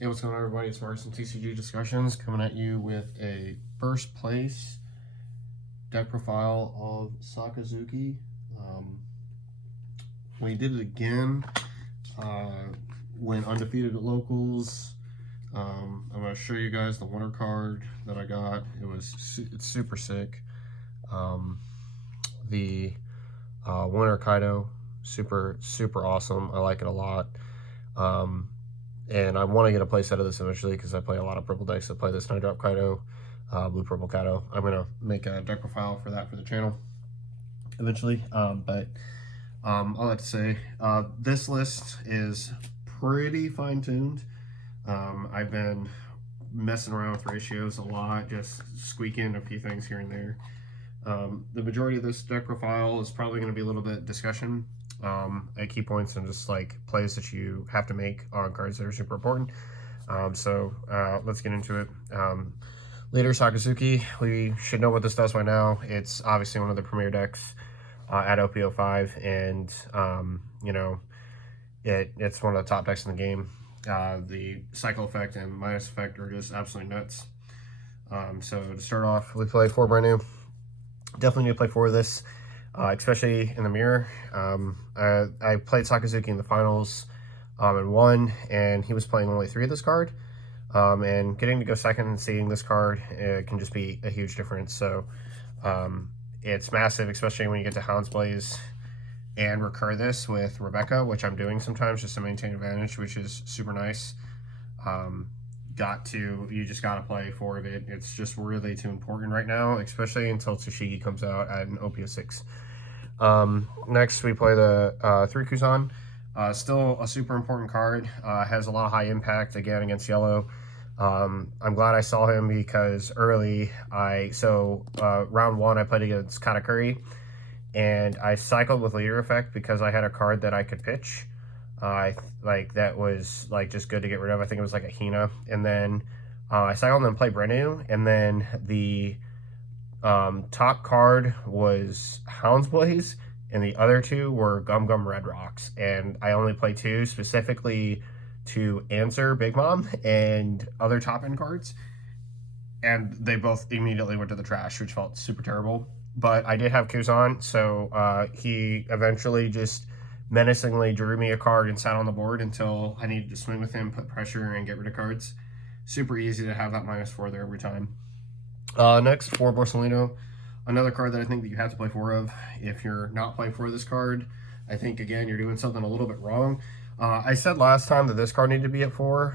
Hey, what's going on, everybody? It's Marcus from TCG Discussions coming at you with a first place deck profile of Sakazuki. We did it again. Went undefeated at locals. I'm going to show you guys the winner card that I got. It's super sick. The winner Kaido, super awesome. I like it a lot. And I want to get a play set of this eventually because I play a lot of purple decks that play this Night Drop Kaido, blue purple Kaido. I'm going to make a deck profile for that for the channel eventually. But all that to say, this list is pretty fine-tuned. I've been messing around with ratios a lot, just squeaking a few things here and there. The majority of this deck profile is probably going to be a little bit discussion at key points and just like plays that you have to make on cards that are super important. So let's get into it. Leader Sakazuki, we should know what this does by now. It's obviously one of the premier decks at OP05, and you know, it's one of the top decks in the game. The cycle effect and minus effect are just absolutely nuts. So to start off, we play 4 brand new. Definitely need to play 4 of this, especially in the mirror. I played Sakazuki in the finals and won, and he was playing only 3 of this card. And getting to go second and seeing this card, it can just be a huge difference. So it's massive, especially when you get to Hound's Blaze and recur this with Rebecca, which I'm doing sometimes just to maintain advantage, which is super nice. You just gotta play 4 of it. It's just really too important right now, especially until Tsushigi comes out at an OP06. Next we play the 3 Kuzan. Still a super important card. Has a lot of high impact again against yellow. I'm glad I saw him because early round 1 I played against Katakuri, and I cycled with leader effect because I had a card that I could pitch. That was like just good to get rid of. I think it was like a Hina, and then I cycled and played Brenu, and then the top card was Hound's Blaze, and the other 2 were Gum Gum Red Rocks, and I only played 2 specifically to answer Big Mom and other top end cards, and they both immediately went to the trash, which felt super terrible. But I did have Kuzan, so he eventually just menacingly drew me a card and sat on the board until I needed to swing with him, put pressure, and get rid of cards. Super easy to have that -4 there every time. Next, 4 Borsalino. Another card that I think that you have to play 4 of. If you're not playing 4 of this card, I think, again, you're doing something a little bit wrong. I said last time that this card needed to be at 4,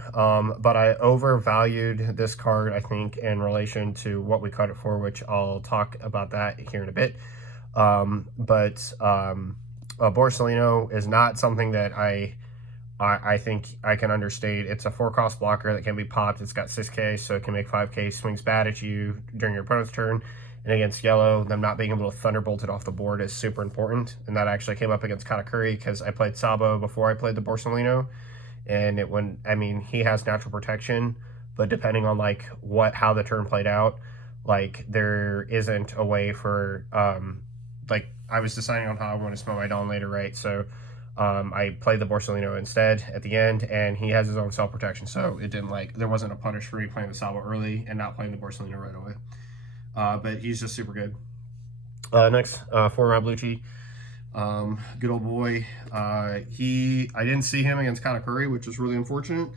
but I overvalued this card, I think, in relation to what we cut it for, which I'll talk about that here in a bit. Borsalino is not something that I think I can understate. It's a 4-cost blocker that can be popped. It's got 6k, so it can make 5k, swings bad at you during your opponent's turn. And against yellow, them not being able to thunderbolt it off the board is super important. And that actually came up against Katakuri because I played Sabo before I played the Borsalino. And he has natural protection, but depending on how the turn played out, there isn't a way for I was deciding on how I want to spell my Dawn later, right? So I played the Borsalino instead at the end, and he has his own self protection, so it didn't there wasn't a punish for me playing the Sabo early and not playing the Borsalino right away. But he's just super good. Next, 4 Rablucci. Good old boy. I didn't see him against Katakuri, which is really unfortunate.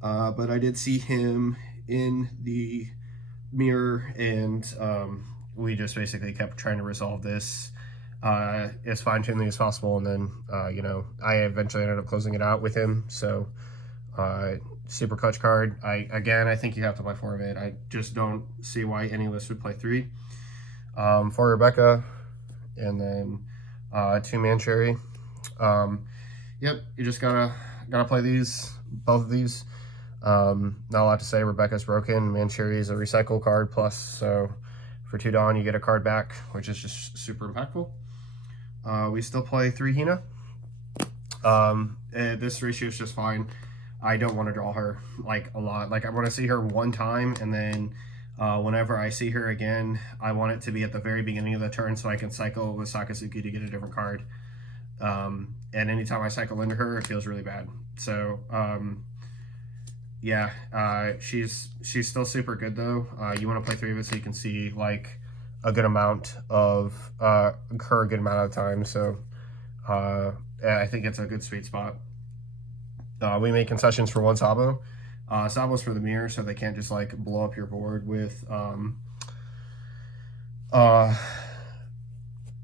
But I did see him in the mirror, and we just basically kept trying to resolve this as fine-tuned as possible, and then I eventually ended up closing it out with him. So super clutch card. I think you have to play 4 of it. I just don't see why any list would play 3. For Rebecca, and then 2 Mancherry. Yep, you just gotta play both of these. Not a lot to say. Rebecca's broken. Mancherry is a recycle card plus, so for 2 Dawn you get a card back, which is just super impactful. We still play 3 Hina. This ratio is just fine. I don't want to draw her a lot. I want to see her 1 time, and then whenever I see her again, I want it to be at the very beginning of the turn so I can cycle with Sakazuki to get a different card. And anytime I cycle into her, it feels really bad. So yeah, she's still super good though. You want to play 3 of it so you can see like a good amount of her a good amount of time. So yeah, I think it's a good sweet spot. We make concessions for 1 Sabo. Sabo's for the mirror, so they can't just like blow up your board with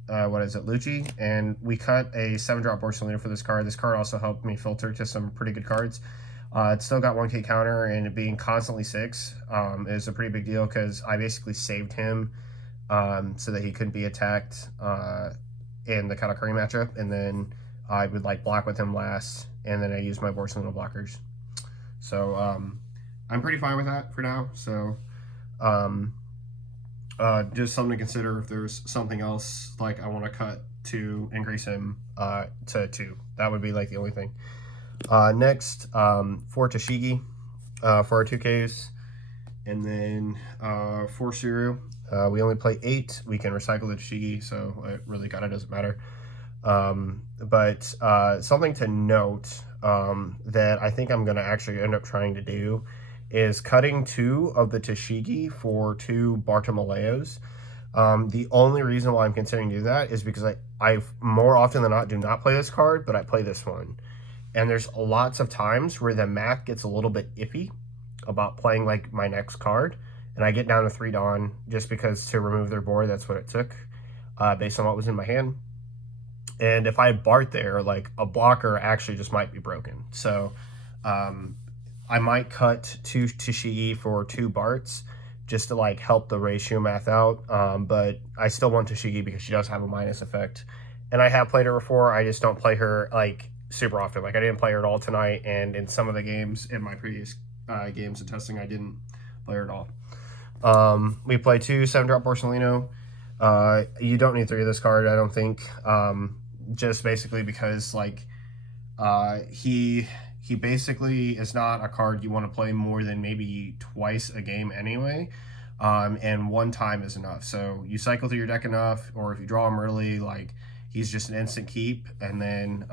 what is it, Lucci, and we cut a 7-drop Borsalino for this card. This card also helped me filter to some pretty good cards. It's still got 1k counter, and it being constantly 6 is a pretty big deal because I basically saved him so that he couldn't be attacked in the Katakuri matchup, and then I would like block with him last, and then I use my Borsalino blockers. So I'm pretty fine with that for now. So just something to consider if there's something else like I want to cut to increase him to 2. That would be like the only thing. Next, for Tashigi for our 2Ks. And then for Suru, we only play 8. We can recycle the Tashigi, so it really kind of doesn't matter. But something to note that I think I'm going to actually end up trying to do is cutting 2 of the Tashigi for 2 Bartolomeos. The only reason why I'm considering doing that is because I more often than not do not play this card, but I play this one. And there's lots of times where the math gets a little bit iffy about playing like my next card, and I get down to 3 Dawn just because to remove their board, that's what it took based on what was in my hand. And if I Bart there, like a blocker actually just might be broken. So I might cut 2 Tashigi for 2 Barts just to like help the ratio math out. But I still want Tashigi because she does have a minus effect. And I have played her before. I just don't play her like super often. Like I didn't play her at all tonight. And in some of the games, in my previous games and testing, I didn't play her at all. We play 2 7-drop Borsalino. You don't need 3 of this card, I don't think. Just basically because like he basically is not a card you want to play more than maybe twice a game anyway, and 1 time is enough. So you cycle through your deck enough, or if you draw him early, like he's just an instant keep, and then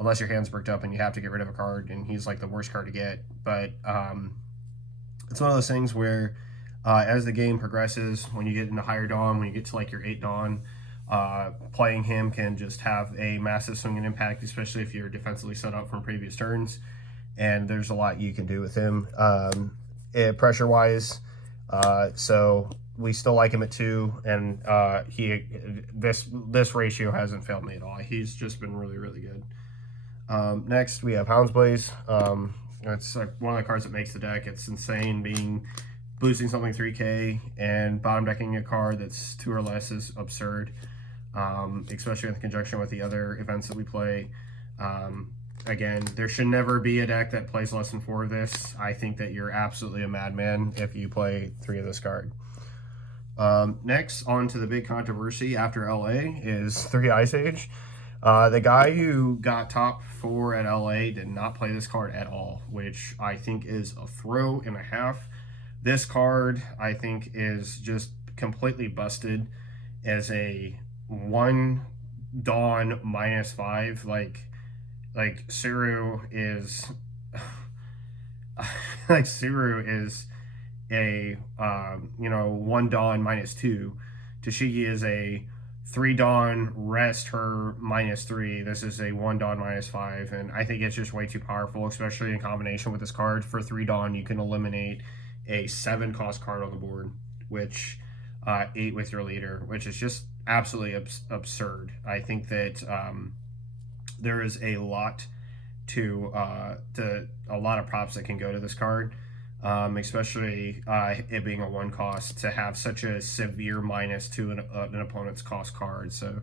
unless your hand's bricked up and you have to get rid of a card, and he's like the worst card to get. But it's one of those things where as the game progresses, when you get into higher Dawn, when you get to like your 8 Dawn, playing him can just have a massive swing and impact, especially if you're defensively set up from previous turns. And there's a lot you can do with him pressure wise. So we still like him at 2, and this ratio hasn't failed me at all. He's just been really, really good. Next we have Hound's Blaze. It's like one of the cards that makes the deck. It's insane boosting something 3k and bottom decking a card that's 2 or less is absurd. Especially in conjunction with the other events that we play. Again, there should never be a deck that plays less than 4 of this. I think that you're absolutely a madman if you play 3 of this card. Next, on to the big controversy after LA is 3 Ice Age. The guy who got top 4 at LA did not play this card at all, which I think is a throw and a half. This card, I think, is just completely busted as a 1 Dawn -5. Like Suru is like Suru is a 1 Dawn -2. Tashigi is a 3 Dawn rest her -3. This is a 1 Dawn -5, and I think it's just way too powerful, especially in combination with this card. For 3 Dawn, you can eliminate a 7 cost card on the board, which 8 with your leader, which is just absolutely absurd. I think that there is a lot to a lot of props that can go to this card, especially it being a 1 cost to have such a severe minus to an opponent's cost card. So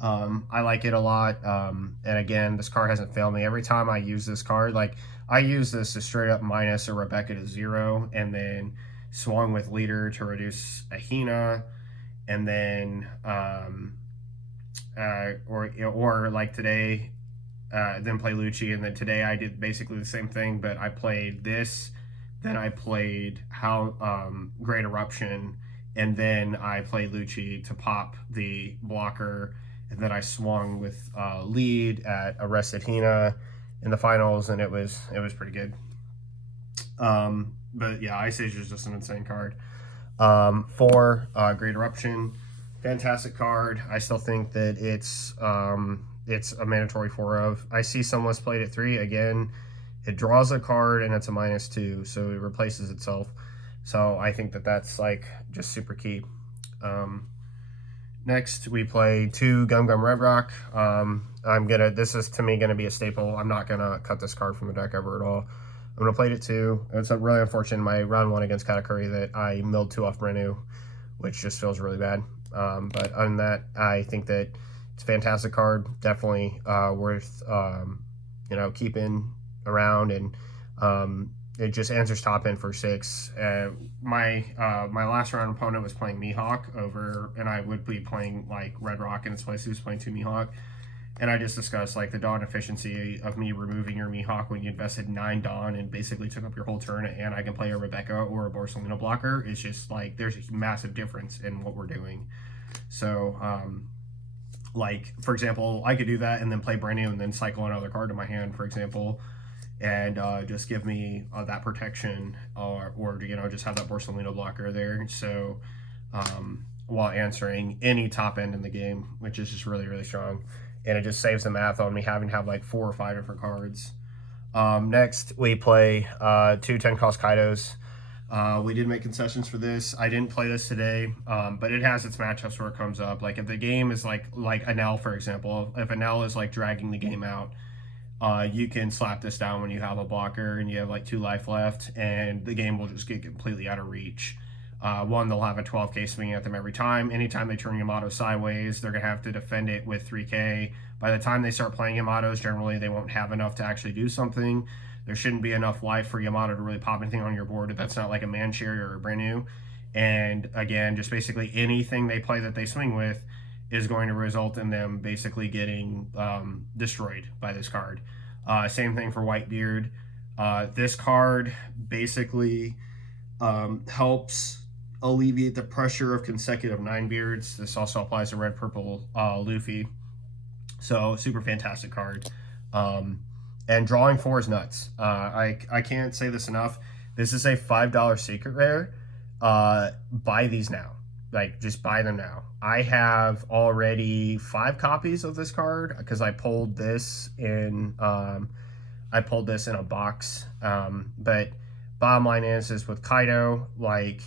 I like it a lot. And again, this card hasn't failed me. Every time I use this card, like I use this to straight up minus a Rebecca to 0, and then swung with leader to reduce a Hina, and then or like today, then play Lucci, and then today I did basically the same thing, but I played this, then I played Great Eruption, and then I played Lucci to pop the blocker, and then I swung with lead at Arrested Hina in the finals, and it was pretty good. But yeah, Ice Age is just an insane card. 4, Great Eruption, fantastic card. I still think that it's a mandatory 4 of. I see some lists played at 3. Again, it draws a card and it's a -2, so it replaces itself. So I think that that's like just super key. Next, we play 2 Gum Gum Red Rock. This is to me gonna be a staple. I'm not gonna cut this card from the deck ever at all. I'm gonna play it 2. It's really unfortunate in my round 1 against Katakuri that I milled 2 off Brenu, which just feels really bad. But other than that, I think that it's a fantastic card. Definitely worth keeping around, and it just answers top end for 6. My last round opponent was playing Mihawk over, and I would be playing like Red Rock in its place. He was playing 2 Mihawk, and I just discussed like the Dawn efficiency of me removing your Mihawk when you invested 9 Dawn and basically took up your whole turn, and I can play a Rebecca or a Borsalino blocker. It's just like there's a massive difference in what we're doing. So like for example, I could do that and then play brand new and then cycle another card to my hand, for example, and just give me that protection, or just have that Borsalino blocker there. So while answering any top end in the game, which is just really, really strong. And it just saves the math on me having to have like 4 or 5 different cards. Next, we play 2 10-cost Kaidos. We did make concessions for this. I didn't play this today, but it has its matchups where it comes up. Like if the game is like Anel, for example, if Anel is like dragging the game out, you can slap this down when you have a blocker and you have like 2 life left, and the game will just get completely out of reach. One, they'll have a 12k swing at them every time. Anytime they turn Yamato sideways, they're going to have to defend it with 3k. By the time they start playing Yamatos, generally they won't have enough to actually do something. There shouldn't be enough life for Yamato to really pop anything on your board if that's not like a Man-Cherry or a brand new. And again, just basically anything they play that they swing with is going to result in them basically getting destroyed by this card. Same thing for Whitebeard. This card basically helps alleviate the pressure of consecutive 9 beards. This also applies to red, purple, Luffy. So super fantastic card. And drawing 4 is nuts. I can't say this enough. This is a $5 secret rare. Buy these now. Like, just buy them now. I have already 5 copies of this card because I pulled this in a box. But bottom line is with Kaido, like,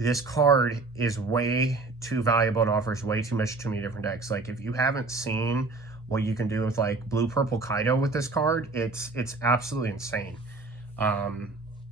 this card is way too valuable and offers way too many different decks. Like, if you haven't seen what you can do with like blue purple Kaido with this card, it's absolutely insane.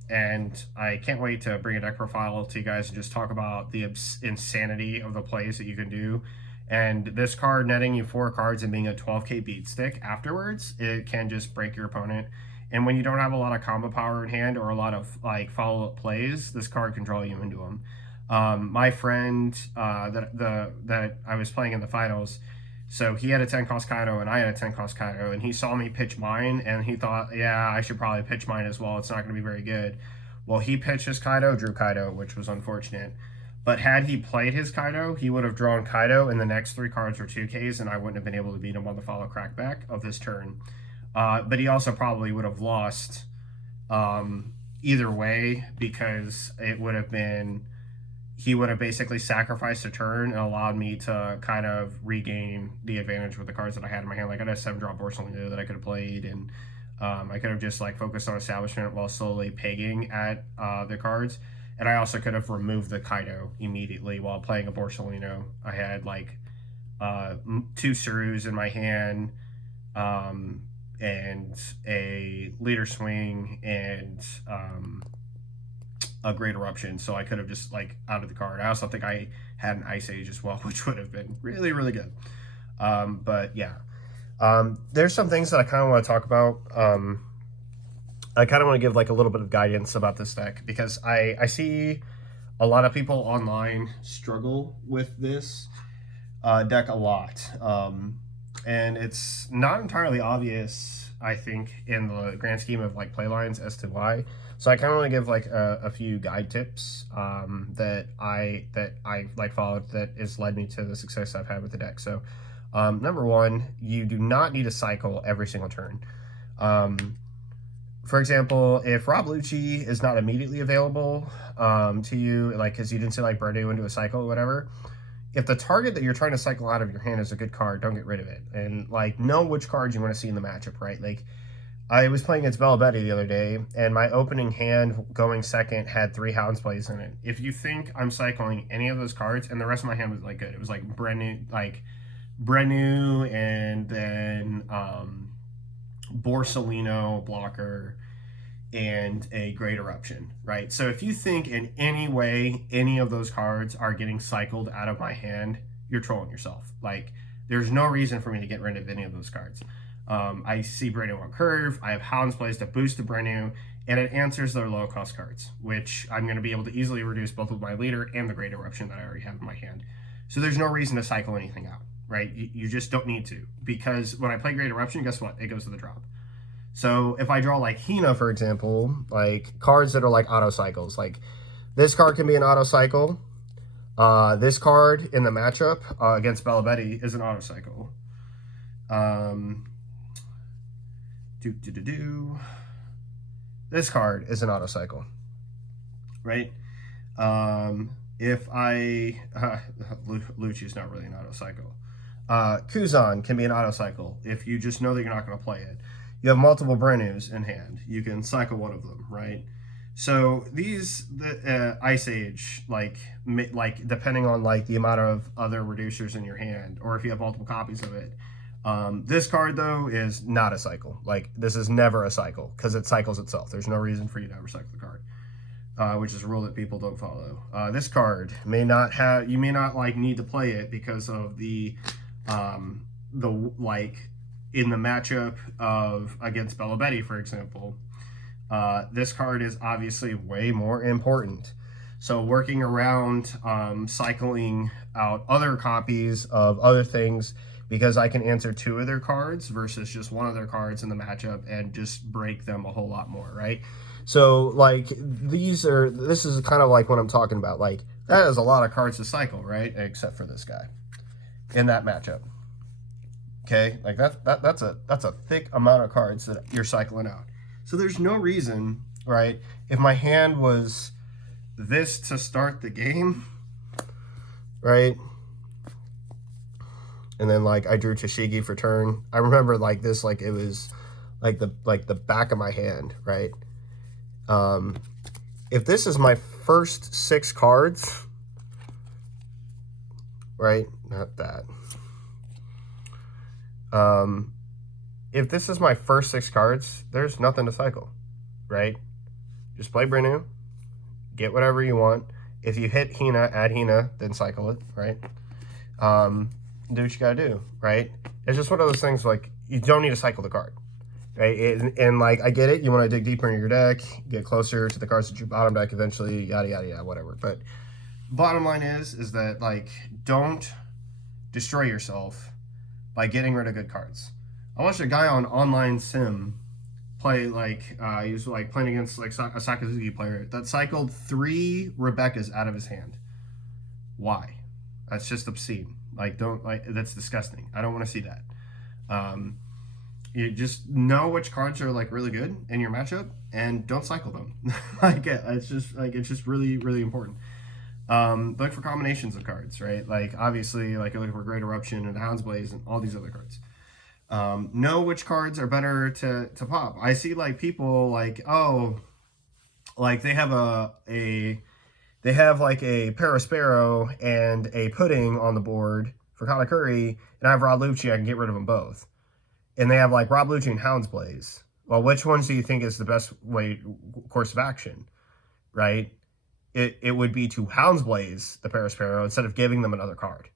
And I can't wait to bring a deck profile to you guys and just talk about the insanity of the plays that you can do. And this card netting you 4 cards and being a 12k beat stick afterwards, it can just break your opponent. And when you don't have a lot of combo power in hand or a lot of like follow-up plays, this card can draw you into them. My friend that I was playing in the finals, so he had a 10-cost Kaido and I had a 10-cost Kaido, and he saw me pitch mine and he thought, yeah, I should probably pitch mine as well. It's not going to be very good. Well, he pitched his Kaido, drew Kaido, which was unfortunate. But had he played his Kaido, he would have drawn Kaido, and the next 3 cards were 2Ks, and I wouldn't have been able to beat him on the follow crackback of his turn. But he also probably would have lost either way, because it would have been, he would have basically sacrificed a turn and allowed me to kind of regain the advantage with the cards that I had in my hand. Like I had a 7-drop Borsalino that I could have played, and I could have just like focused on establishment while slowly pegging at the cards. And I also could have removed the Kaido immediately while playing a Borsalino. I had like 2 Surus in my hand, and a Leader Swing, and a Great Eruption, so I could have just like out of the card. I also think I had an Ice Age as well, which would have been really, really good. But yeah, there's some things that I kind of want to talk about. I kind of want to give like a little bit of guidance about this deck, because I see a lot of people online struggle with this deck a lot. And it's not entirely obvious, I think, in the grand scheme of like play lines as to why. So I kind of want to give like a few guide tips that I like followed that has led me to the success I've had with the deck. So number 1, you do not need to cycle every single turn. for example, if Rob Lucci is not immediately available to you, like because you didn't see like Berdu into a cycle or whatever, if the target that you're trying to cycle out of your hand is a good card, don't get rid of it. And like know which cards you want to see in the matchup, right? Like I was playing against Bella Betty the other day, and my opening hand going second had 3 Hounds plays in it. If you think I'm cycling any of those cards, and the rest of my hand was like good, it was like Brenu, and then Borsellino blocker, and a Great Eruption, right? So if you think in any way any of those cards are getting cycled out of my hand, you're trolling yourself. Like, there's no reason for me to get rid of any of those cards. I see Brenu on curve. I have Hounds plays to boost the Brenu, and it answers their low cost cards, which I'm going to be able to easily reduce both with my leader and the Great Eruption that I already have in my hand. So there's no reason to cycle anything out, right? You just don't need to, because when I play Great Eruption, guess what? It goes to the drop. So if I draw like Hina, for example, like cards that are like auto cycles, like this card can be an auto cycle. This card in the matchup against Bella Betty is an auto cycle. This card is an auto cycle, right? If I Lucci is not really an auto cycle. Kuzan can be an auto cycle if you just know that you're not going to play it. You have multiple Brenus in hand. You can cycle one of them, right? So the Ice Age, like depending on like the amount of other reducers in your hand, or if you have multiple copies of it. This card though is not a cycle. Like this is never a cycle because it cycles itself. There's no reason for you to ever cycle the card, which is a rule that people don't follow. This card may not have, you may not like need to play it because of the like in the matchup of against Bella Betty, for example. This card is obviously way more important. So working around cycling out other copies of other things because I can answer 2 of their cards versus just 1 of their cards in the matchup and just break them a whole lot more, right? So like this is kind of like what I'm talking about. Like that is a lot of cards to cycle, right? Except for this guy in that matchup. Okay, like that's a thick amount of cards that you're cycling out. So there's no reason, right? If my hand was this to start the game, right? And then like I drew Tashigi for turn. I remember like this, like it was like the back of my hand, right? If this is my first 6 cards, right? Not that. If this is my first 6 cards, there's nothing to cycle, right? Just play Brenu, get whatever you want. If you hit Hina, add Hina, then cycle it, right? Do what you gotta do, right? It's just one of those things like you don't need to cycle the card, right? And like I get it, you want to dig deeper into your deck, get closer to the cards that you bottom deck eventually, yada yada yada, whatever. But bottom line is that like don't destroy yourself by getting rid of good cards. I watched a guy on online sim play like he was like playing against like a Sakazuki player that cycled 3 Rebekahs out of his hand. Why? That's just obscene. Like that's disgusting. I don't want to see that. You just know which cards are like really good in your matchup and don't cycle them. Like it's just really really important. Look for combinations of cards, right? Like obviously like you're looking for Great Eruption and Hound's Blaze and all these other cards. Know which cards are better to pop. I see like people like, oh, like they have like a Paraspero and a Pudding on the board for Katakuri, and I have Rob Lucci, I can get rid of them both. And they have like Rob Lucci and Hound's Blaze. Well, which ones do you think is the best course of action, right? It would be to Hound's Blaze the Paraspero instead of giving them another card,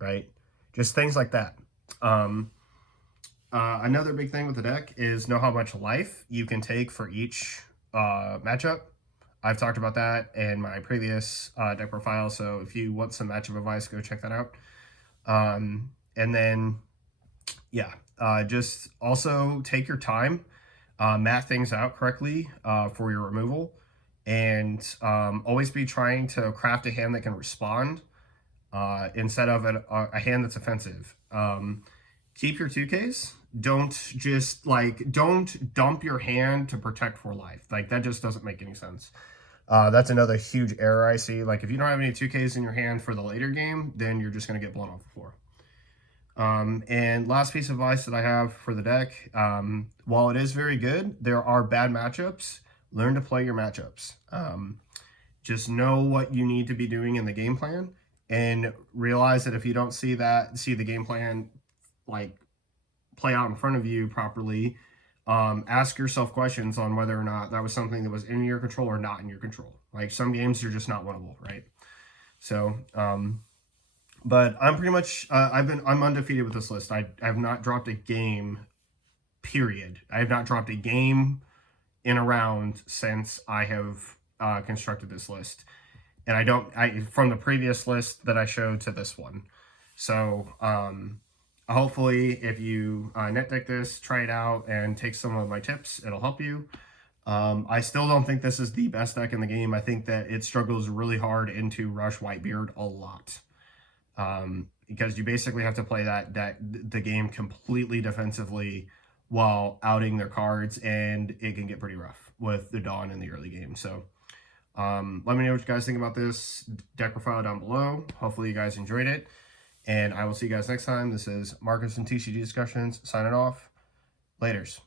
right? Just things like that. Another big thing with the deck is know how much life you can take for each matchup. I've talked about that in my previous deck profile, so if you want some matchup advice, go check that out. And then, yeah, just also take your time, map things out correctly for your removal, and always be trying to craft a hand that can respond instead of a hand that's offensive. Keep your 2Ks Don't just like, don't dump your hand to protect for life. Like, that just doesn't make any sense. That's another huge error I see. Like, if you don't have any 2Ks in your hand for the later game, then you're just going to get blown off the floor. And last piece of advice that I have for the deck, while it is very good, there are bad matchups. Learn to play your matchups. Just know what you need to be doing in the game plan, and realize that if you don't see the game plan like play out in front of you properly, ask yourself questions on whether or not that was something that was in your control or not in your control. Like, some games are just not winnable, right? So, but I'm pretty much I'm undefeated with this list. I have not dropped a game, period. I have not dropped a game in a round since I have constructed this list, and I from the previous list that I showed to this one. So hopefully, if you net deck this, try it out, and take some of my tips, it'll help you. I still don't think this is the best deck in the game. I think that it struggles really hard into Rush Whitebeard a lot. Because you basically have to play the game completely defensively while outing their cards, and it can get pretty rough with the Dawn in the early game. So let me know what you guys think about this deck profile down below. Hopefully you guys enjoyed it, and I will see you guys next time. This is Marcus and TCG Discussions signing off. Laters.